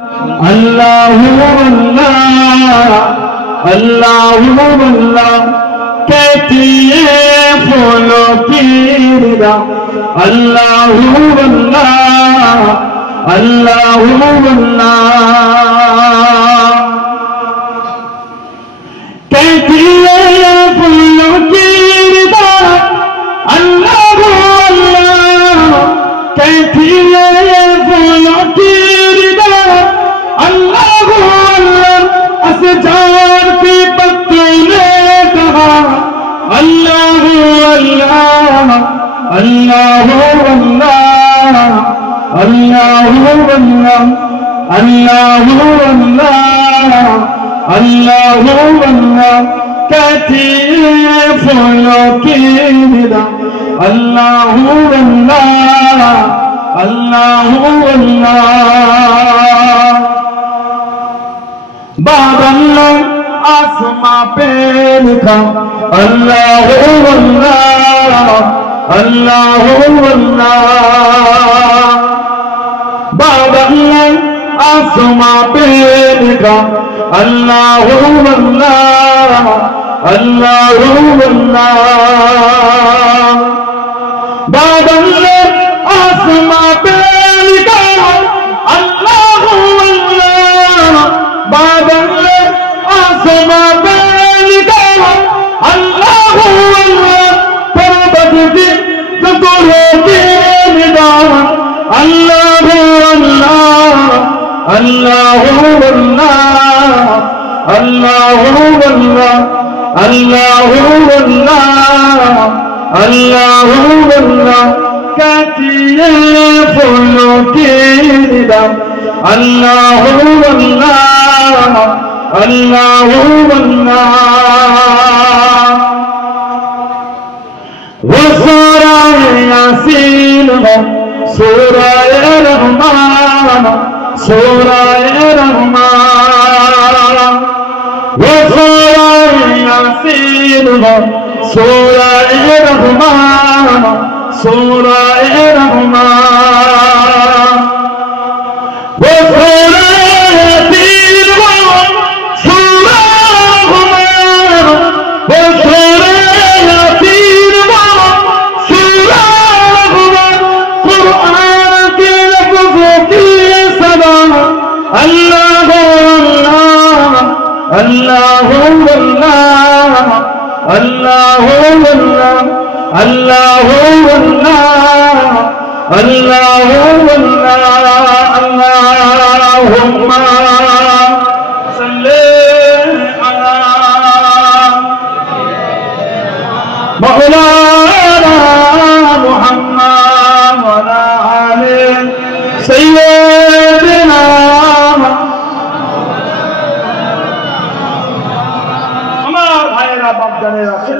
अल्लाहु अल्लाह अल्लाहु अल्लाह कहती है फूलों की रिदा। अल्लाहु अल्लाह अल्लाहु अल्लाह कहती है फूलों की रिदा। अल्लाहु अल्लाह कहती है फूलों की रिदा। अल्लाहु अल्लाह असजार के पत्तों ने कहा। अल्लाहु अल्लाह अल्लाहु अल्लाह अल्लाहु अल्लाह अल्लाहु अल्लाह अल्लाहु अल्लाह कहती है फूलों की निदा। अल्लाहु अल्लाह अल्लाहु अल्लाह बादल ने आसमां पे लिखा। अल्लाहु अल्लाह अल्लाहु अल्लाह बादल ने आसमां पे लिखा। अल्लाहु अल्लाह अल्लाहु अल्लाह बादल ने आसमां पे लिखा। अल्लाहु अल्लाह बादल ने आसमां पे लिखा। अल्लाहु अल्लाह पर्वत की ज़रूरों की निगाह। अल्लाहु अल्लाह अल्लाहु अल्लाह अल्लाहु अल्लाह अल्लाहु अल्लाह अल्लाहु अल्लाह कहती है फूलों की निदा। अल्लाहु अल्लाह अल्लाहु अल्लाह वो सूरह यासीन है सूरह रहमान सूरह रहमान। वो सूरह यासीन है सूरह रहमान सूरह रहमान। वो सूरह यासीन है सूरह रहमान। वो सूरह यासीन है सूरह रहमान। कुरान के लफ्ज़ों की सदा। अल्लाहु अल्लाह अल्लाहु अल्लाह अल्लाहु अल्लाह अल्लाहु अल्लाह अल्लाहु अल्लाह अल्लाहुम्मा सल्ली अला मौलाना मुहम्मद व अला आले सय्यद